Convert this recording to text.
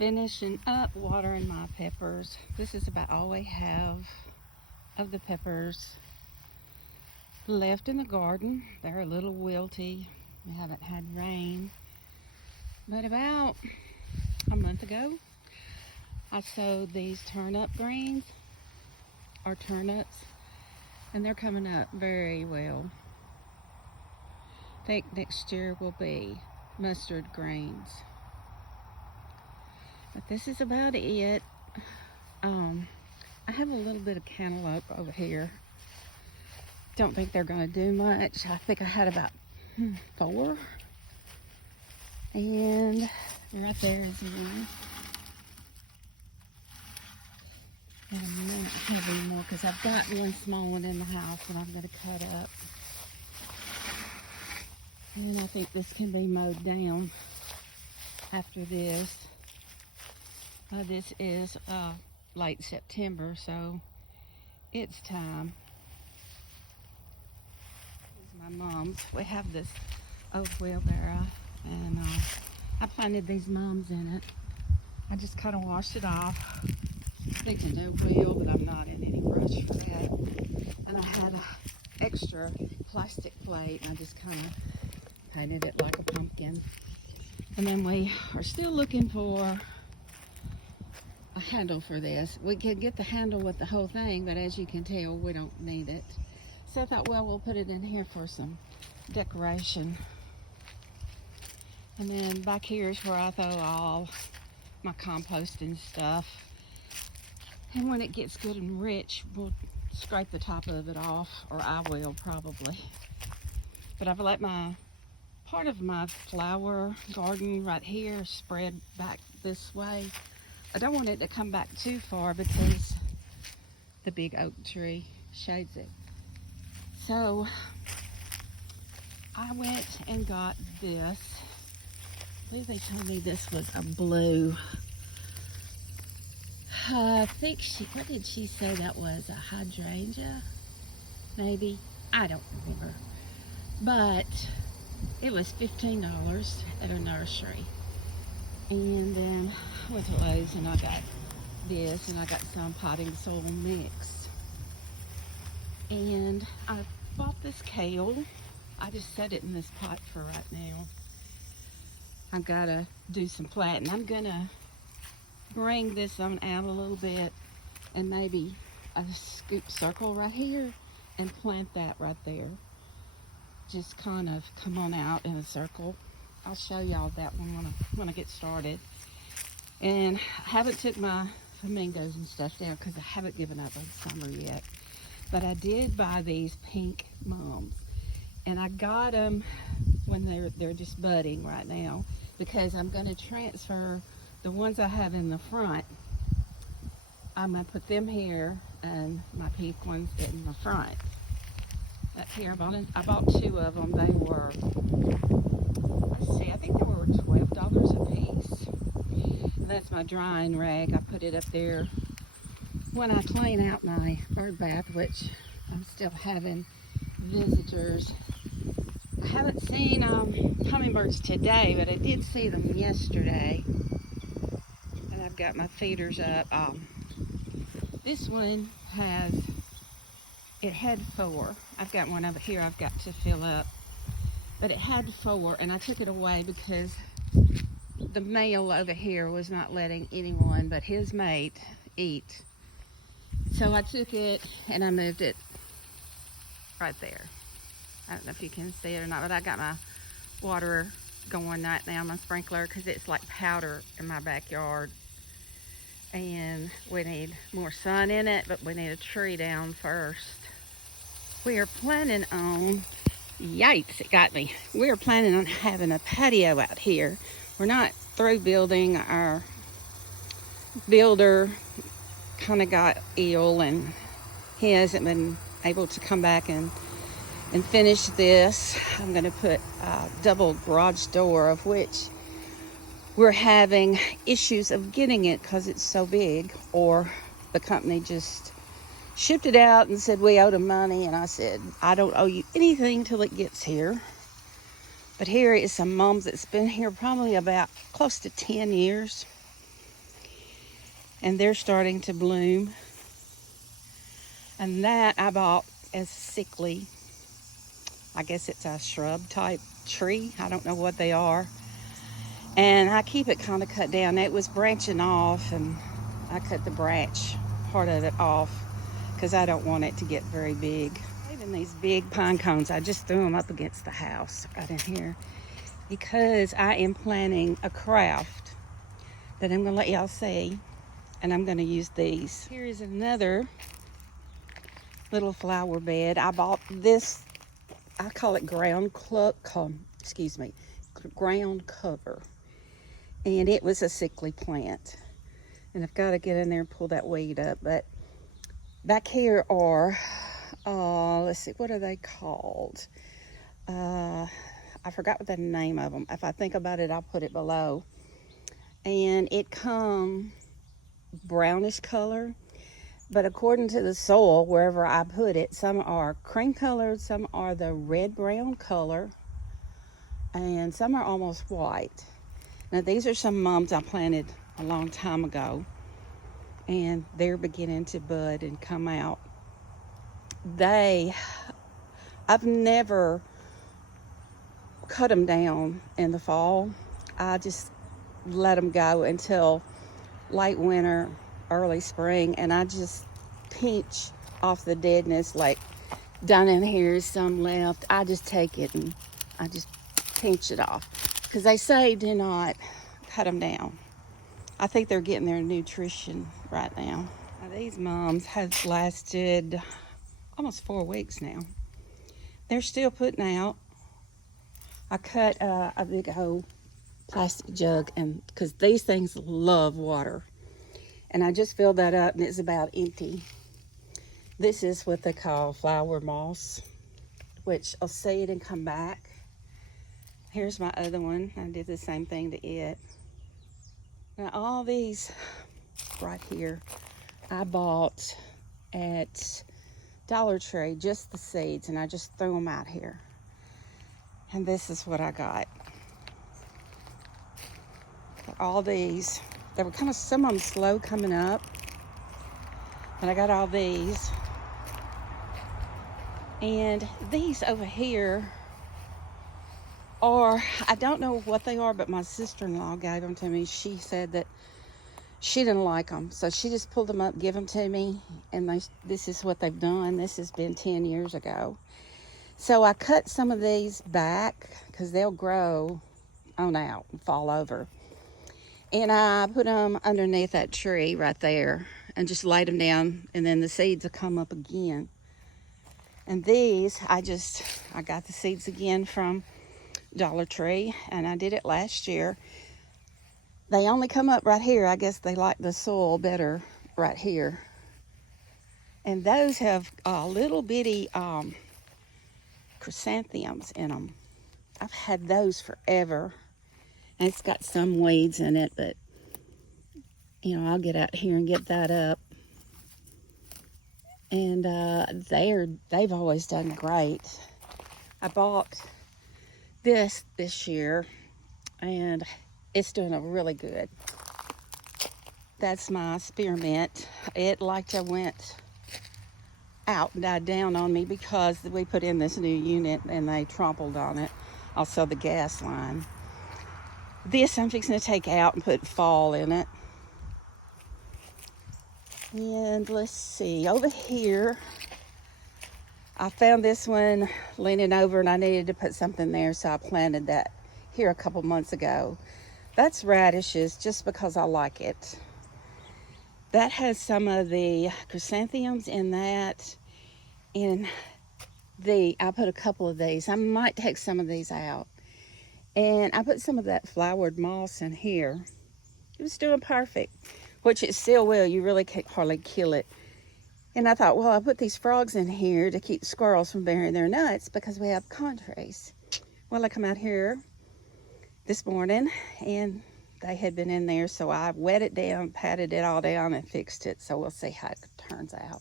finishing up watering my peppers. This is about all we have of the peppers left in the garden. They're a little wilty. We haven't had rain. But about a month ago, I sowed these turnip greens, or turnips, and they're coming up very well. I think next year will be mustard greens. But this is about it. I have a little bit of cantaloupe over here. Don't think they're going to do much. I think I had about 4. And right there is one. In a minute, I have any more because I've got one small one in the house that I'm going to cut up. And I think this can be mowed down after this. This is late September, so it's time. This is my mom's. We have this oak wheelbarrow, and I planted these mums in it. I just kind of washed it off. I think it's a no wheel, but I'm not in any rush for that. And I had an extra plastic plate, and I just kind of painted it like a pumpkin. And then we are still looking for a handle for this. We can get the handle with the whole thing, but as you can tell, we don't need it. So I thought, well, we'll put it in here for some decoration. And then back here is where I throw all my composting stuff. And when it gets good and rich, we'll scrape the top of it off, or I will probably. But I've let part of my flower garden right here spread back this way. I don't want it to come back too far because the big oak tree shades it. So I went and got this. I believe they told me this was a blue. I think what did she say that was? A hydrangea? Maybe? I don't remember. But it was $15 at a nursery. And then I went to Lowe's and I got this, and I got some potting soil mix. And I bought this kale. I just set it in this pot for right now. I've got to do some planting. I'm going to bring this on out a little bit and maybe a scoop circle right here and plant that right there. Just kind of come on out in a circle. I'll show y'all that one when I get started. And I haven't took my flamingos and stuff down because I haven't given up on summer yet. But I did buy these pink mums, and I got them when they're just budding right now, because I'm going to transfer the ones I have in the front. I'm going to put them here and my pink ones in the front. Up here, I bought 2 of them. They were, let's see, I think they were $12 a piece. And that's my drying rag. I put it up there when I clean out my bird bath, which I'm still having visitors. I haven't seen hummingbirds today, but I did see them yesterday. And I've got my feeders up. This one had 4. I've got one over here I've got to fill up. But it had 4, and I took it away because the male over here was not letting anyone but his mate eat. So I took it and I moved it right there. I don't know if you can see it or not, but I got my water going right now, my sprinkler, because it's like powder in my backyard. And we need more sun in it, but we need a tree down first. We are planning on, yikes, it got me. We are planning on having a patio out here. We're not through building. Our builder kind of got ill, and he hasn't been able to come back and finish this. I'm going to put a double garage door, of which we're having issues of getting it because it's so big, or the company just shipped it out and said we owed them money, and I said I don't owe you anything till it gets here. But here is some mums that's been here probably about close to 10 years. and they're starting to bloom. And that I bought as sickly. I guess it's a shrub type tree. I don't know what they are. And I keep it kind of cut down. It was branching off, and I cut the branch part of it off because I don't want it to get very big. Even these big pine cones, I just threw them up against the house right in here because I am planning a craft that I'm going to let y'all see, and I'm going to use these. Here is another little flower bed. I bought this, I call it ground cover. And it was a sickly plant. And I've got to get in there and pull that weed up. But back here are, let's see, what are they called? I forgot what the name of them. If I think about it, I'll put it below. And it come brownish color. But according to the soil, wherever I put it, some are cream colored, some are the red-brown color, and some are almost white. Now, these are some mums I planted a long time ago, and they're beginning to bud and come out. I've never cut them down in the fall. I just let them go until late winter, early spring, and I just pinch off the deadness. Like down in here is some left. I just take it and I just pinch it off because they say do not cut them down. I think they're getting their nutrition right now. Now these mums have lasted almost 4 weeks now. They're still putting out. I cut a big old plastic jug, and because these things love water, and I just filled that up and it's about empty. This is what they call flower moss, which I'll seed and come back. Here's my other one. I did the same thing to it. Now all these right here I bought at Dollar Tree, just the seeds, and I just threw them out here. And this is what I got. All these, they were kind of, some of them slow coming up, but I got all these. And these over here are, I don't know what they are, but my sister-in-law gave them to me. She said that she didn't like them, so she just pulled them up, give them to me, and this is what they've done. This has been 10 years ago. So I cut some of these back because they'll grow on out and fall over. And I put them underneath that tree right there and just laid them down, and then the seeds will come up again. And these, I got the seeds again from Dollar Tree, and I did it last year. They only come up right here. I guess they like the soil better right here. And those have little bitty chrysanthemums in them. I've had those forever. And it's got some weeds in it, but you know, I'll get out here and get that up. And they've always done great. I bought this year, and it's doing a really good. That's my spearmint. It went out and died down on me because we put in this new unit and they trampled on it. Also the gas line. This I'm fixing to take out and put fall in it. And let's see, over here, I found this one leaning over and I needed to put something there, so I planted that here a couple months ago. That's radishes just because I like it. That has some of the chrysanthemums in that. And I put a couple of these. I might take some of these out. And I put some of that flowered moss in here. It was doing perfect, which it still will. You really can't hardly kill it. And I thought, well, I put these frogs in here to keep squirrels from burying their nuts because we have pecan trees. Well, I come out here this morning and they had been in there, so I wet it down, patted it all down, and fixed it. So we'll see how it turns out.